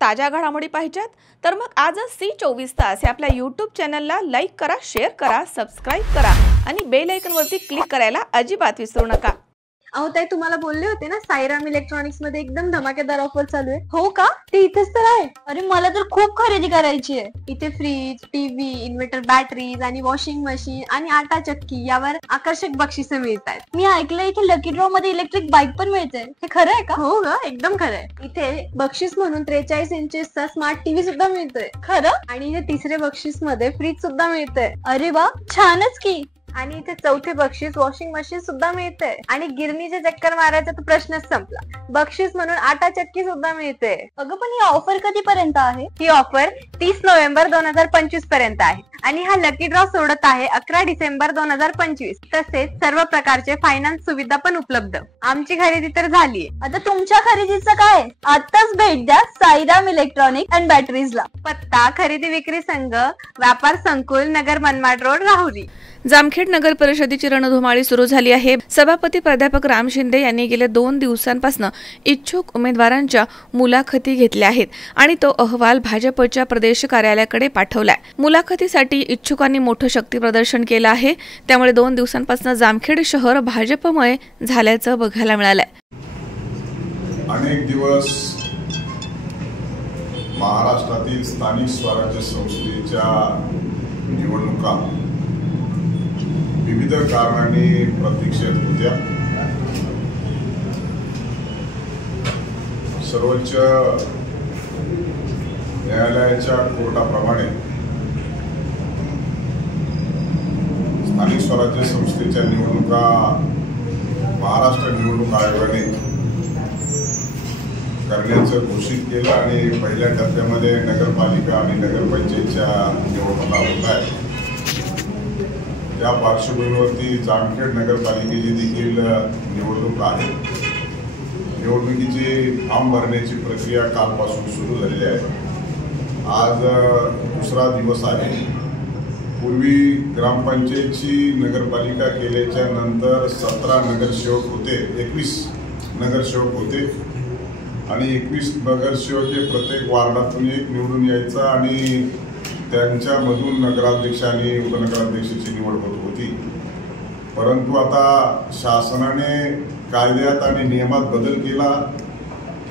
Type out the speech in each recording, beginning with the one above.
ताज्या घडामोडी पाहिजेत तर मग आजच C24 तास या आपल्या YouTube चॅनलला लाईक करा, शेअर करा, सबस्क्राइब करा आणि बेल आयकॉनवरती क्लिक करायला अजिबात विसरू नका। अहो ताई, तुम्हाला बोलले होते ना साईराम इलेक्ट्रॉनिक्स मध्ये एकदम धमाकेदार ऑफर चालू आहे। हो का? ते इथेच तर आहे। अरे मला तर खूप खरेदी करायची आहे। इथे फ्रीज, टीव्ही, इन्व्हर्टर बॅटरीज आणि वॉशिंग मशीन आणि आटा चक्की यावर आकर्षक बक्षिसे मिळतात। मी ऐकलंय इथे लकी ड्रॉ मध्ये इलेक्ट्रिक बाईक पण मिळते, हे खरं आहे का? हो ग, एकदम खरं आहे। इथे बक्षीस म्हणून 43 इंचेसचा स्मार्ट टीव्ही सुद्धा मिळतोय। खरं? आणि इथे तिसरे बक्षीस मध्ये फ्रीज सुद्धा मिळतंय। अरे वा, छानच की। आणि इथे चौथे बक्षीस वॉशिंग मशीन सुद्धा मिळते आणि गिरणीचे चक्कर मारायचा तर प्रश्नच संपला। बक्षीस म्हणून आटा चक्की सुद्धा मिळते। अगं पण ही ऑफर कधीपर्यंत आहे? ही ऑफर 30 नोव्हेंबर 2025 पर्यंत आहे आणि हा लकी ड्रॉ सोडत आहे 11 डिसेंबर 2025। तसेच सर्व प्रकारचे फायनान्स सुविधा पण उपलब्ध। आमची खरेदी तर झालीये, आता तुमच्या खरेदीचं काय? आताच भेट द्या साईराम इलेक्ट्रॉनिक अँड बॅटरीजला। पत्ता खरेदी विक्री संघ, व्यापार संकुल, नगर मनमाड रोड, राहुरी। जामखेड नगर परिषदेची रणधुमाळी सुरू झाली आहे। सभापती प्राध्यापक राम शिंदे यांनी गेल्या 2 दिवसांपासून इच्छुक उमेदवारांच्या मुलाखती घेतल्या आहेत आणि तो अहवाल भाजपच्या प्रदेश कार्यालयाकडे पाठवलाय। मुलाखतीसाठी इच्छुकांनी मोठं शक्ती प्रदर्शन केलं आहे, त्यामुळे 2 दिवसांपासून जामखेड शहर भाजपमय झाल्याचं बघायला मिळालंय। अनेक दिवस महाराष्ट्रातील स्थानिक स्वराज्य संस्थेच्या निवडणुका विविध कारणांनी प्रतीक्षेत होत्या। सर्वोच्च न्यायालयाच्या कोर्टाप्रमाणे स्थानिक स्वराज्य संस्थेच्या निवडणुका महाराष्ट्र निवडणूक आयोगाने करण्याचं घोषित केलं आणि पहिल्या टप्प्यामध्ये नगरपालिका आणि नगरपंचायतच्या निवडणुका होत आहेत। या पार्श्वभूमीवरती जामखेड नगरपालिकेची देखील निवडणूक आहे। निवडणुकीची फॉर्म भरण्याची प्रक्रिया कालपासून सुरू झालेली आहे। आज दुसरा दिवस आहे। पूर्वी ग्रामपंचायतची नगरपालिका केल्याच्या नंतर 17 नगरसेवक होते, 21 नगरसेवक होते आणि 21 नगरसेवक हे प्रत्येक वार्डातून एक निवडून यायचा आणि त्यांच्यामधून नगराध्यक्ष आणि उपनगराध्यक्षाची निवड होत होती। परंतु आता शासनाने कायद्यात आणि नियमात बदल केला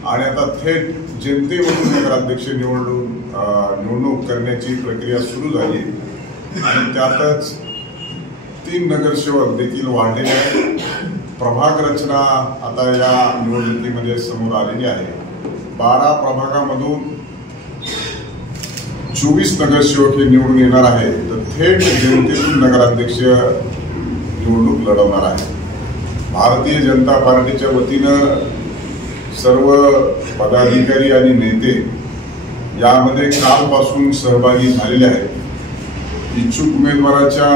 आणि आता थेट जनतेमधून नगराध्यक्ष निवडणूक करण्याची प्रक्रिया सुरू झाली आणि त्यातच 3 नगरसेवक देखील वाढलेले आहेत। प्रभाग रचना आता या निवडणुकीमध्ये समोर आलेली आहे। 12 प्रभागामधून 24 नगरसेवक हे निवडून येणार आहे, तर थेट जनतेतून नगराध्यक्ष निवडणूक लढवणार आहे। भारतीय जनता पार्टीच्या वतीनं सर्व पदाधिकारी आणि नेते यामध्ये कालपासून सहभागी झालेले आहेत। इच्छुक उमेदवाराच्या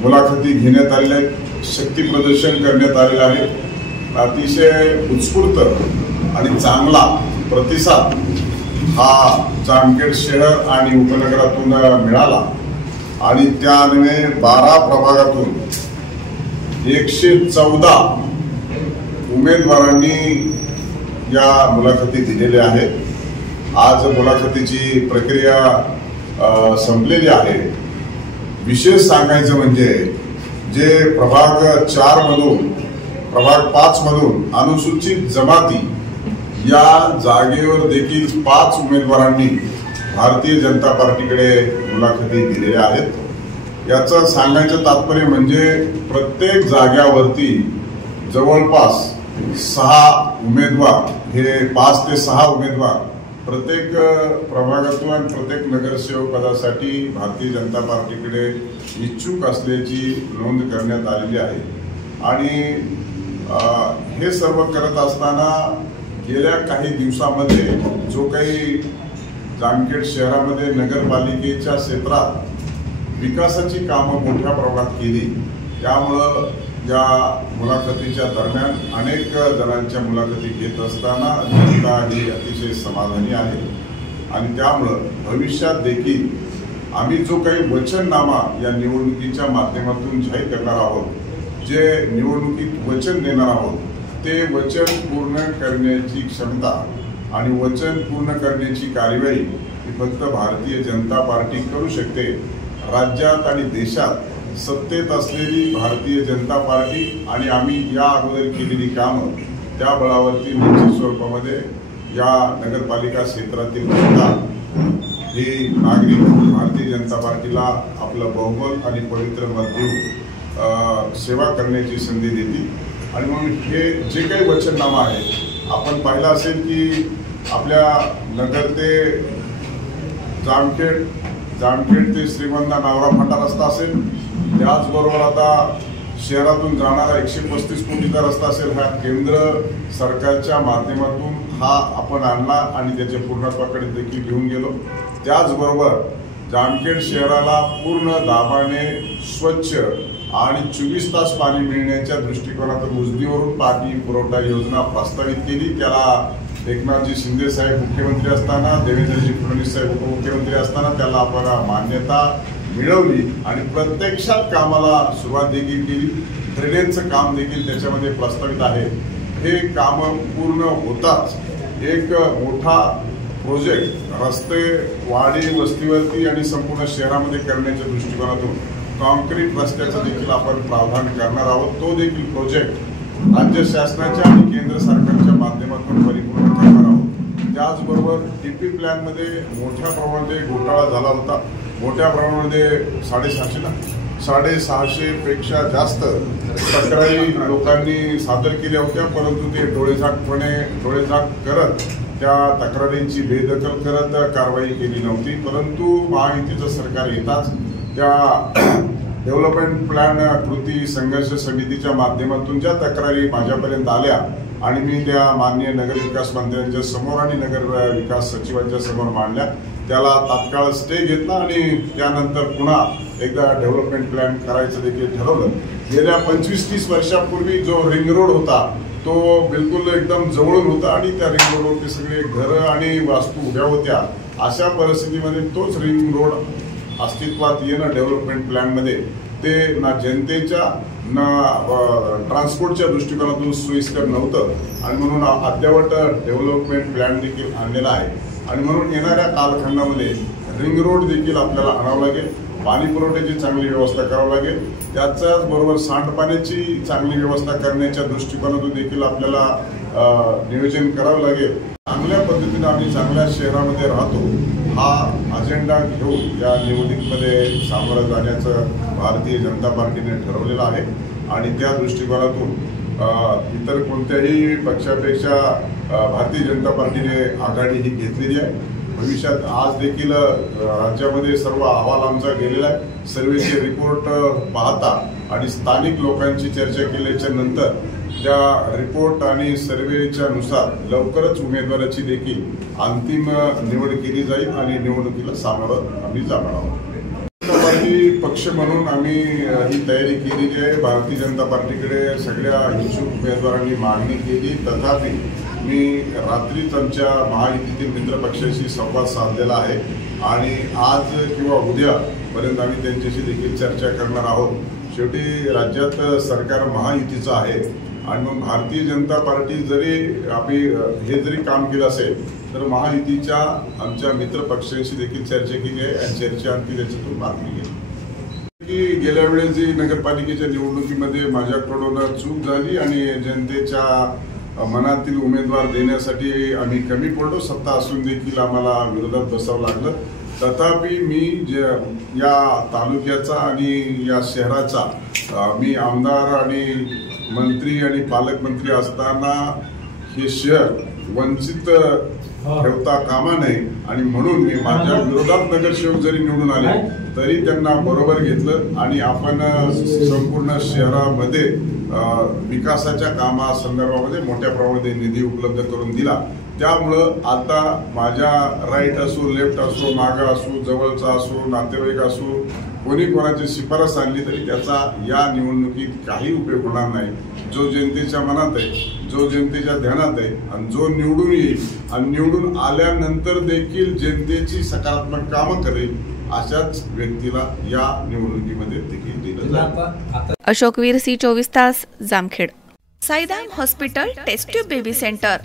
मुलाखती घेण्यात आलेल्या आहेत, शक्ती प्रदर्शन करण्यात आलेलं आहे। अतिशय उत्स्फूर्त आणि चांगला प्रतिसाद हा जामखेड शहर आणि उपनगरातून मिळाला आणि त्याने 12 प्रभागातून 114 उमेदवारांनी या मुलाखती दिलेल्या आहेत। आज मुलाखतीची प्रक्रिया संपलेली आहे। विशेष सांगायचं म्हणजे जे प्रभाग 4 मधून प्रभाग 5 मधून अनुसूचित जमाती या जागेवर देखील 5 उमेदवारांनी भारतीय जनता पार्टीकडे मुलाखती दिलेल्या आहेत। याचं सांगायचं तात्पर्य म्हणजे प्रत्येक जाग्यावरती जवळपास 6 उमेदवार, हे 5 ते 6 उमेदवार प्रत्येक प्रभागातून आणि प्रत्येक नगरसेवक पदासाठी भारतीय जनता पार्टीकडे इच्छुक असल्याची नोंद करण्यात आलेली आहे। आणि हे सर्व करत असताना गेल्या काही दिवसामध्ये जो काही जामखेड शहरामध्ये नगरपालिकेच्या क्षेत्रात विकासाची कामं मोठ्या प्रमाणात केली, त्यामुळं या मुलाखतीच्या दरम्यान अनेक जणांच्या मुलाखती घेत असताना जनता ही अतिशय समाधानी आहे आणि त्यामुळं भविष्यात देखील आम्ही जो काही वचननामा या निवडणुकीच्या माध्यमातून जाहीर करणार आहोत, जे निवडणुकीत वचन देणार आहोत, ते वचन पूर्ण करण्याची क्षमता आणि वचन पूर्ण करण्याची कार्यवाही ही फक्त भारतीय जनता पार्टी करू शकते। राज्यात आणि देशात सत्तेत असलेली भारतीय जनता पार्टी आणि आम्ही या अगोदर केलेली कामं त्या बळावरती निश्चित स्वरूपामध्ये या नगरपालिका क्षेत्रातील जनता ही नागरिक भारतीय जनता पार्टीला आपलं बहुमत आणि पवित्र मत देऊन सेवा करण्याची संधी देतील। आणि म्हणून हे जे काही वचननामा आहे आपण पाहिलं असेल की आपल्या नगर ते जामखेड ते श्रीगोंदा नावरा फाटा रस्ता असेल, त्याचबरोबर आता शहरातून जाणारा 135 कोटीचा रस्ता असेल, हा केंद्र सरकारच्या माध्यमातून हा आपण आणला आणि त्याच्या पूर्णत्वाकडे देखील घेऊन गेलो। त्याचबरोबर जामखेड शहराला पूर्ण दाबाने स्वच्छ आणि 24 तास पाणी मिळण्याच्या दृष्टिकोनातून उजनीवरून पाणी पुरवठा योजना प्रस्तावित केली। त्याला एकनाथजी शिंदे साहेब मुख्यमंत्री असताना, देवेंद्रजी फडणवीस साहेब उपमुख्यमंत्री असताना त्याला आपण मान्यता मिळवली आणि प्रत्यक्षात कामाला सुरुवात देखील केली। ड्रेनेजचं काम देखील त्याच्यामध्ये प्रस्तावित आहे। हे काम पूर्ण होताच एक मोठा प्रोजेक्ट रस्ते वाडी वस्तीवरती आणि संपूर्ण शहरामध्ये करण्याच्या दृष्टिकोनातून कॉन्क्रीट रस्त्याचं देखील आपण प्रावधान करणार आहोत। तो देखील प्रोजेक्ट राज्य शासनाच्या आणि केंद्र सरकारच्या माध्यमातून परिपूर्ण करणार आहोत। त्याचबरोबर टीपी प्लॅनमध्ये मोठ्या प्रमाणामध्ये घोटाळा झाला होता। मोठ्या प्रमाणामध्ये 650 पेक्षा जास्त तक्रारी लोकांनी सादर केल्या होत्या, परंतु ते डोळेझाक करत त्या तक्रारींची बेदखल करत कारवाई केली नव्हती। परंतु महायुतीचं सरकार येताच त्या डेव्हलपमेंट प्लॅन कृती संघर्ष समितीच्या माध्यमातून ज्या तक्रारी माझ्यापर्यंत आल्या आणि मी त्या माननीय नगरविकास मंत्र्यांच्या समोर आणि नगर विकास सचिवांच्या समोर मांडल्या, त्याला तात्काळ स्टे घेतला आणि त्यानंतर पुन्हा एकदा डेव्हलपमेंट प्लॅन करायचं देखील ठरवलं। गेल्या 25-30 वर्षापूर्वी जो रिंग रोड होता तो बिलकुल एकदम जवळून होता आणि त्या रिंग रोडवरती सगळे घरं आणि वास्तू उभ्या होत्या। अशा परिस्थितीमध्ये तोच रिंग रोड अस्तित्वात येणं डेव्हलपमेंट प्लॅनमध्ये ते ना जनतेच्या ना ट्रान्सपोर्टच्या दृष्टिकोनातून सोयीस्कर नव्हतं आणि म्हणून अद्यावत डेव्हलपमेंट प्लॅन देखील आणलेला आहे। आणि म्हणून येणाऱ्या कालखंडामध्ये रिंग रोड देखील आपल्याला आणावं लागेल, पाणी पुरवठ्याची चांगली व्यवस्था करावी लागेल, त्याच्याच बरोबर सांडपाण्याची चांगली व्यवस्था करण्याच्या दृष्टिकोनातून देखील आपल्याला नियोजन करावं लागेल। चांगल्या पद्धतीने आम्ही चांगल्या शहरामध्ये राहतो हा अजेंडा घेऊन या निवडणुकीमध्ये सामोरं जाण्याचं भारतीय जनता पार्टीने ठरवलेलं आहे आणि त्या दृष्टिकोनातून इतर कोणत्याही पक्षापेक्षा भारतीय जनता पार्टीने आघाडी ही घेतलेली आहे। भविष्यात आज देखील राज्यामध्ये सर्व अहवाल आमचा गेलेला आहे। सर्वेचे रिपोर्ट पाहता आणि स्थानिक लोकांची चर्चा केल्याच्या नंतर त्या रिपोर्ट आणि सर्वेच्या नुसार लवकरच उमेदवाराची देखील अंतिम निवड केली जाईल आणि निवडणुकीला सामोरं आम्ही जाणार आहोत। पार्टी पक्ष म्हणून आम्ही ही तयारी केलेली आहे। भारतीय जनता पार्टीकडे सगळ्या इच्छुक उमेदवारांनी मागणी केली, तथापि मी रात्रीच आमच्या महायुतीतील मित्र पक्षाशी संवाद साधलेला आहे आणि आज किंवा उद्यापर्यंत आम्ही त्यांच्याशी देखील चर्चा करणार आहोत। शेवटी राज्यात सरकार महायुतीचं आहे आणि मग भारतीय जनता पार्टी जरी हे जरी काम केलं असेल तर महायुतीच्या आमच्या मित्र पक्षांशी देखील चर्चा केली आहे आणि चर्चेअंती त्याच्यातून मागणी केली की गेल्या वेळेस जी नगरपालिकेच्या निवडणुकीमध्ये माझ्याकडून चूक झाली आणि जनतेच्या मनातील उमेदवार देण्यासाठी आम्ही कमी पडलो, सत्ता असून देखील आम्हाला विरोधात बसावं लागलं। तथापि मी या तालुक्याचा आणि या शहराचा मी आमदार आणि मंत्री आणि पालकमंत्री असताना हे शहर वंचित ठेवता कामा नये आणि म्हणून मी माझ्या विरोधात नगरसेवक जरी निवडून आले तरी त्यांना बरोबर घेतलं आणि आपण संपूर्ण शहरामध्ये विकासाच्या कामासंदर्भामध्ये मोठ्या प्रमाणात निधी उपलब्ध करून दिला। त्यामुळं आता माझ्या राईट असो, लेफ्ट असो, मागा असो, जवळचा असो, नातेवाईक असो, कोणी कोणाची शिफारस आणली तरी त्याचा या निवडणुकीत काही उपयोग होणार नाही। जो जनतेच्या मनात आहे, जो जनतेच्या ध्यानात आहे आणि जो निवडून येईल आणि निवडून आल्यानंतर देखील जनतेची सकारात्मक कामं करेल अशाच व्यक्तीला या निवडणुकीमध्ये देखील दिलं जाईल। अशोक वीर, C24 तास, Jamkhed. Saidham hospital test tube baby centre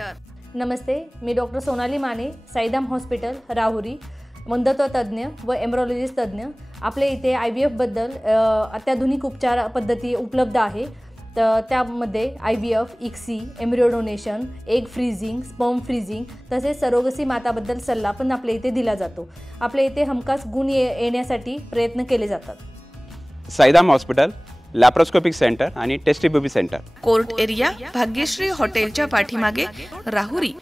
नमस्ते, मी डॉक्टर सोनाली माने, साईदाम हॉस्पिटल राहुरी, मंदत्व तज्ज्ञ व एम्ब्रॉलॉजिस्ट तज्ज्ञ. आपल्या इथे IVF-बद्दल अत्याधुनिक उपचार पद्धती उपलब्ध आहे. तर त्यामध्ये IVF, ICSI, embryo donation, egg freezing, sperm freezing तसेच सरोगसी माताबद्दल सल्ला पण आपल्या इथे दिला जातो. आपल्या इथे हमखास गुण येण्यासाठी प्रयत्न केले जातात. साईदाम हॉस्पिटल, लॅप्रोस्कोपिक सेंटर आणि टेस्टिबेबी सेंटर. कोर्ट एरिया, भाग्यश्री हॉटेलच्या पाठीमागे, राहुरी.